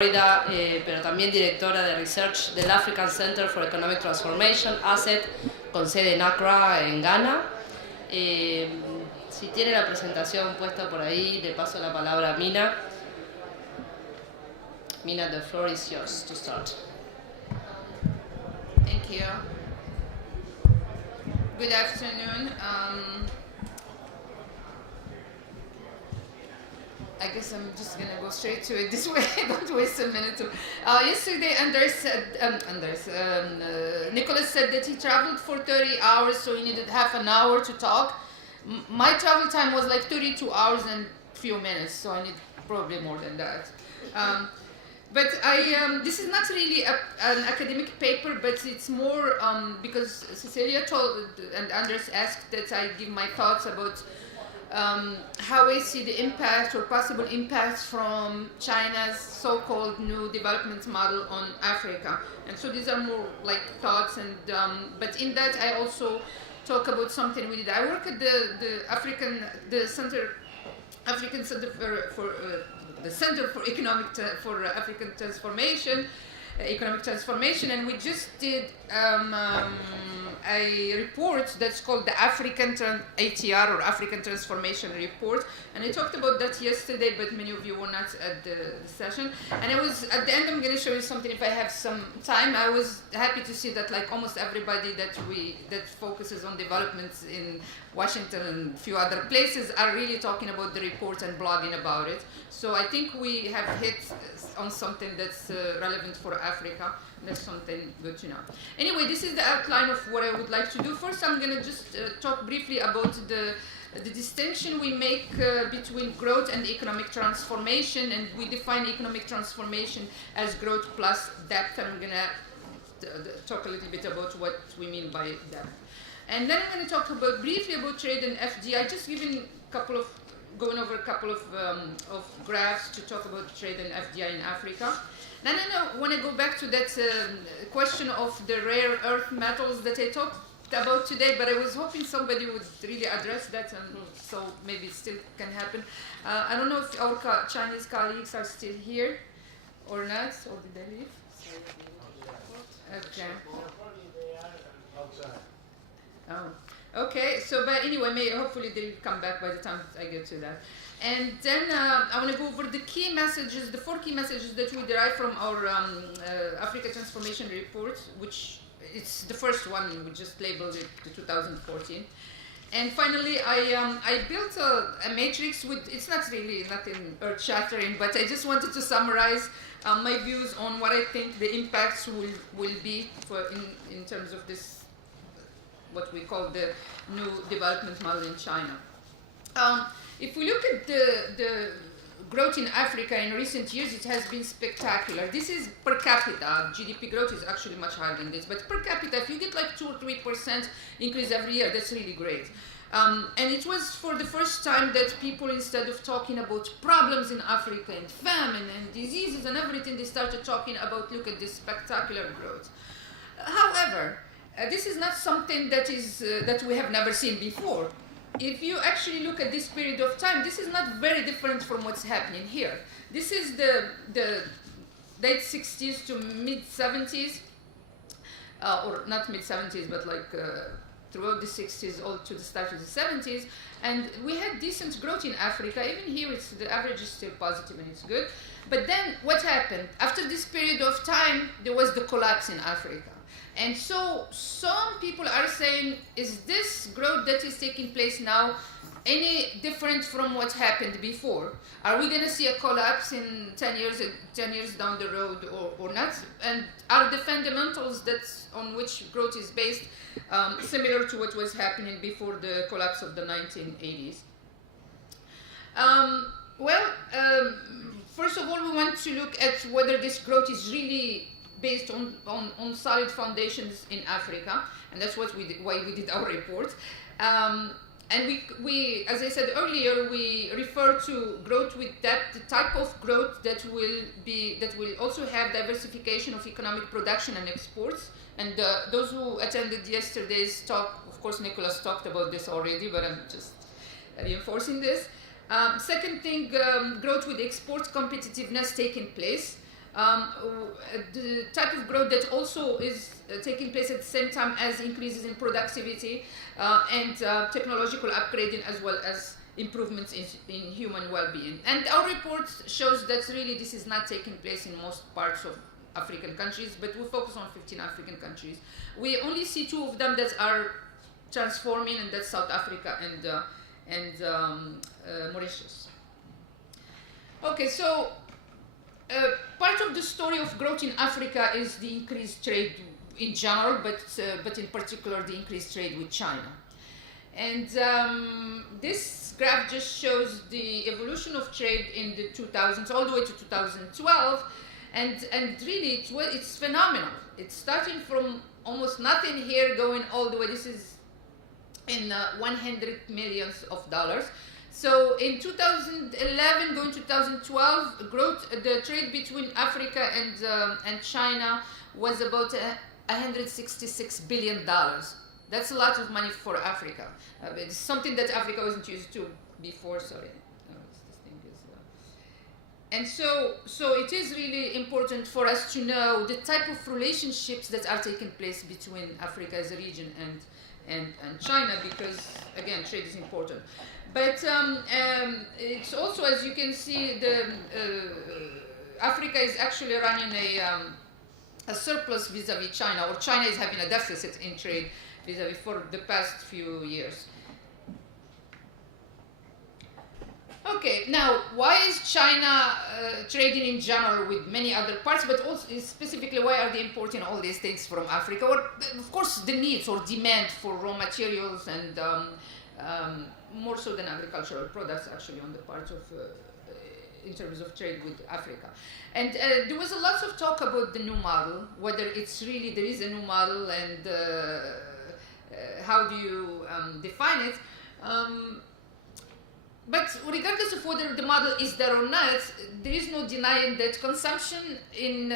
Florida, pero también directora de Research del African Center for Economic Transformation, ACET, con sede en Accra, en Ghana. Si tiene la presentación puesta por ahí, le paso la palabra a Mina. Mina, the floor is yours to start. Thank you. Good afternoon. I guess I'm just gonna go straight to it this way. Don't waste a minute. Yesterday, Nicholas said that he traveled for 30 hours, so he needed half an hour to talk. My travel time was like 32 hours and a few minutes, so I need probably more than that. But this is not really an academic paper, but it's more because Cecilia told and Anders asked that I give my thoughts about how I see the impact or possible impacts from China's so-called new development model on Africa. And so these are more like thoughts, and but in that I also talk about something we did. I work at the African Center for African Economic Transformation, and we just did a report that's called the African ATR, or African Transformation Report, and I talked about that yesterday, but many of you were not at the session. And I was at the end, I'm going to show you something if I have some time. I was happy to see that like almost everybody that focuses on developments in Washington and a few other places are really talking about the report and blogging about it. So I think we have hit on something that's relevant for Africa. That's something good to know. Anyway, this is the outline of what I would like to do. First, I'm going to just talk briefly about the distinction we make between growth and economic transformation, and we define economic transformation as growth plus depth, and I'm going to talk a little bit about what we mean by depth. And then I'm going to talk briefly about trade and FDI, just going over a couple of graphs to talk about trade and FDI in Africa. Then I want to go back to that question of the rare earth metals that I talked about today, but I was hoping somebody would really address that, and so maybe it still can happen. I don't know if our Chinese colleagues are still here or not, or did they leave? Okay. Oh, okay. So, but anyway, hopefully they'll come back by the time I get to that. And then I want to go over the key messages, the 4 key messages that we derive from our Africa Transformation Report, which it's the first one. We just labeled it the 2014. And finally, I built a matrix with, it's not really nothing earth-shattering, but I just wanted to summarize my views on what I think the impacts will be in terms of this, what we call the new development model in China. If we look at the growth in Africa in recent years, it has been spectacular. This is per capita. GDP growth is actually much higher than this. But per capita, if you get like 2 or 3% increase every year, that's really great. And it was for the first time that people, instead of talking about problems in Africa and famine and diseases and everything, they started talking about, look at this spectacular growth. However, this is not something that we have never seen before. If you actually look at this period of time, this is not very different from what's happening here. This is the late 60s to mid 70s, or not mid 70s, but like throughout the 60s all to the start of the 70s, and we had decent growth in Africa. Even here, the average is still positive and it's good. But then what happened? After this period of time, there was the collapse in Africa. And so some people are saying, is this growth that is taking place now any different from what happened before? Are we going to see a collapse in 10 years down the road or not? And are the fundamentals on which growth is based similar to what was happening before the collapse of the 1980s? First of all, we want to look at whether this growth is really based on solid foundations in Africa, and that's why we did our report. And we, as I said earlier, we refer to growth with depth, the type of growth that will also have diversification of economic production and exports. And those who attended yesterday's talk, of course, Nicholas talked about this already, but I'm just reinforcing this. Second thing, growth with export competitiveness taking place. the type of growth that also is taking place at the same time as increases in productivity and technological upgrading, as well as improvements in human well-being. And our report shows that really this is not taking place in most parts of African countries, but we focus on 15 African countries. We only see 2 of them that are transforming, and that's South Africa and Mauritius. Okay, so part of the story of growth in Africa is the increased trade in general, but in particular the increased trade with China. And this graph just shows the evolution of trade in the 2000s all the way to 2012, and really it's phenomenal. It's starting from almost nothing here, going all the way. This is in $100 million. So in 2011, going to 2012, growth, the trade between Africa and China was about $166 billion. That's a lot of money for Africa. It's something that Africa wasn't used to before. Sorry, this thing is. And so it is really important for us to know the type of relationships that are taking place between Africa as a region and China, because again, trade is important. But it's also, as you can see, Africa is actually running a surplus vis-a-vis China, or China is having a deficit in trade vis-a-vis for the past few years. Okay, now why is China trading in general with many other parts, but also specifically why are they importing all these things from Africa? Or, of course, the needs or demand for raw materials and more so than agricultural products, actually, on the part of in terms of trade with Africa. And there was a lot of talk about the new model, whether it's really there is a new model, and how do you define it. But regardless of whether the model is there or not, there is no denying that consumption in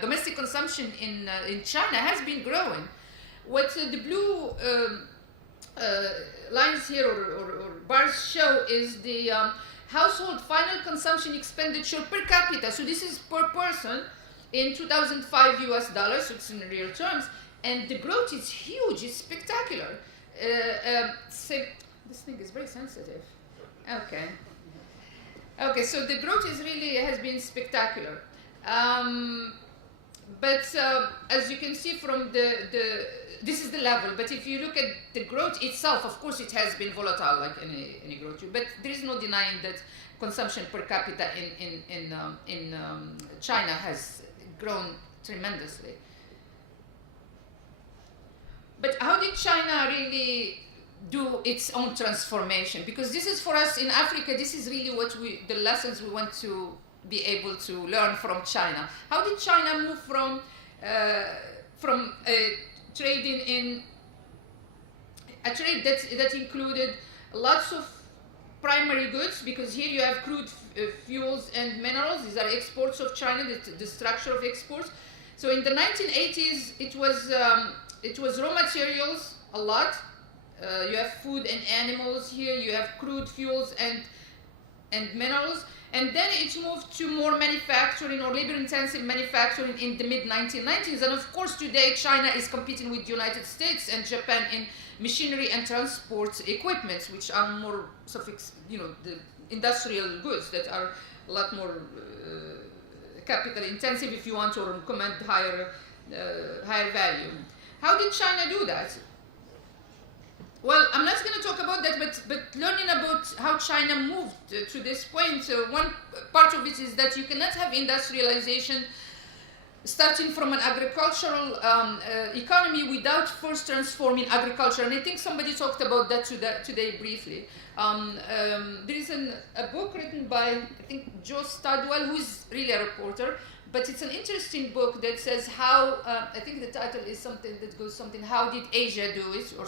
domestic consumption in China has been growing. What the blue lines here or bars show is the household final consumption expenditure per capita. So this is per person in 2005 US dollars, so it's in real terms, and the growth is huge, it's spectacular. This thing is very sensitive. Okay, so the growth has been spectacular. But as you can see from this is the level, but if you look at the growth itself, of course it has been volatile like any growth, but there is no denying that consumption per capita in China has grown tremendously. But how did China really do its own transformation? Because this is for us in Africa, this is really the lessons we want to be able to learn from China. How did China move from trading in a trade that included lots of primary goods, because here you have crude fuels and minerals. These are exports of China, the structure of exports. So in the 1980s, it was raw materials a lot. You have food and animals here. You have crude fuels and minerals. And then it moved to more manufacturing or labor-intensive manufacturing in the mid-1990s. And of course, today, China is competing with the United States and Japan in machinery and transport equipment, which are more, the industrial goods that are a lot more capital-intensive, if you want, or command higher value. How did China do that? Well, I'm not going to talk about that, but learning about how China moved to this point, one part of it is that you cannot have industrialization starting from an agricultural economy without first transforming agriculture. And I think somebody talked about that today briefly. There is a book written by, I think, Joe Studwell, who is really a reporter, but it's an interesting book that says how, I think the title is something that goes something, how did Asia do it, or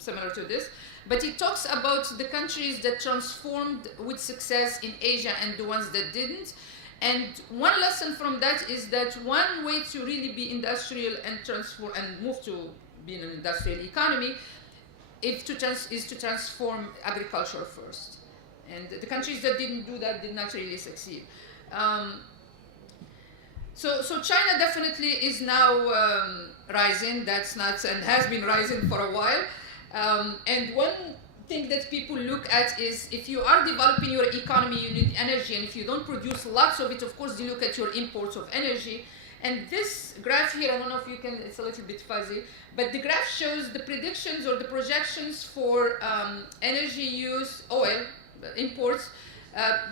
similar to this, but it talks about the countries that transformed with success in Asia and the ones that didn't. And one lesson from that is that one way to really be industrial and transform and move to being an industrial economy is to transform agriculture first. And the countries that didn't do that did not really succeed. So China definitely is now rising. That's not, and has been rising for a while. And one thing that people look at is, if you are developing your economy, you need energy, and if you don't produce lots of it, of course you look at your imports of energy. And this graph here, I don't know if you can, it's a little bit fuzzy, but the graph shows the predictions or the projections for energy use, oil imports,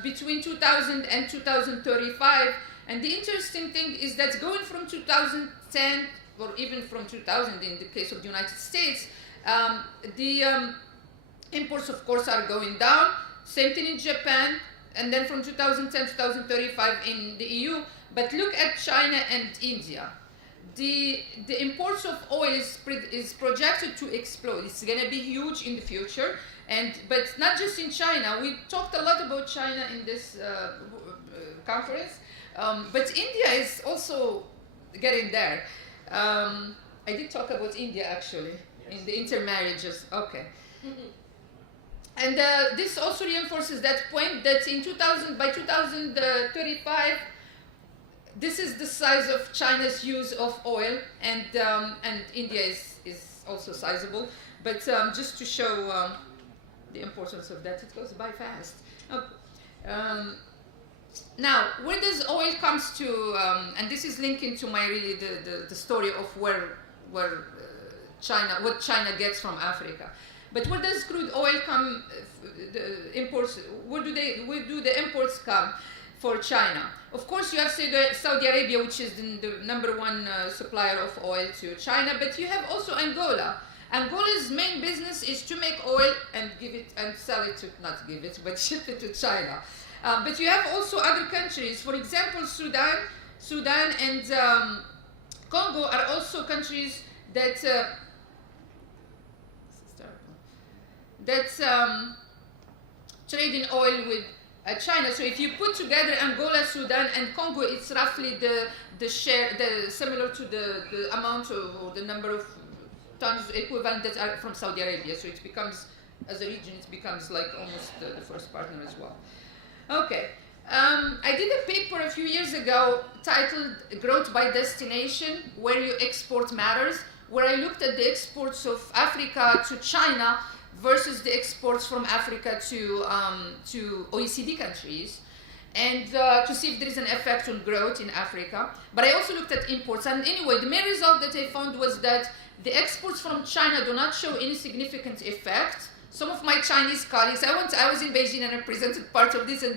between 2000 and 2035. And the interesting thing is that going from 2010, or even from 2000 in the case of the United States, the imports, of course, are going down. Same thing in Japan, and then from 2010 to 2035 in the EU. But look at China and India. The imports of oil is projected to explode. It's going to be huge in the future. But not just in China. We talked a lot about China in this conference. But India is also getting there. I did talk about India, actually, yes, in the intermarriages. Okay. And this also reinforces that point that by 2035, this is the size of China's use of oil, and India is also sizable. But just to show the importance of that, it goes by fast. Now, where does oil comes to, and this is linking to my really the story of where China, what China gets from Africa. But where does crude oil come? The imports. Where do the imports come for China? Of course, you have Saudi Arabia, which is the number one supplier of oil to China. But you have also Angola. Angola's main business is to make oil and give it and sell it to, not give it, but ship it to China. But you have also other countries. For example, Sudan and Congo are also countries that trade in oil with China. So if you put together Angola, Sudan, and Congo, it's roughly the share, similar to the amount of, or the number of tons equivalent that are from Saudi Arabia. So it becomes, as a region, it becomes like almost the first partner as well. Okay. I did a paper a few years ago titled Growth by Destination, Where Your Export Matters, where I looked at the exports of Africa to China versus the exports from Africa to OECD countries, and to see if there is an effect on growth in Africa. But I also looked at imports, and anyway, the main result that I found was that the exports from China do not show any significant effect. Some of my Chinese colleagues, I was in Beijing and I presented part of this, and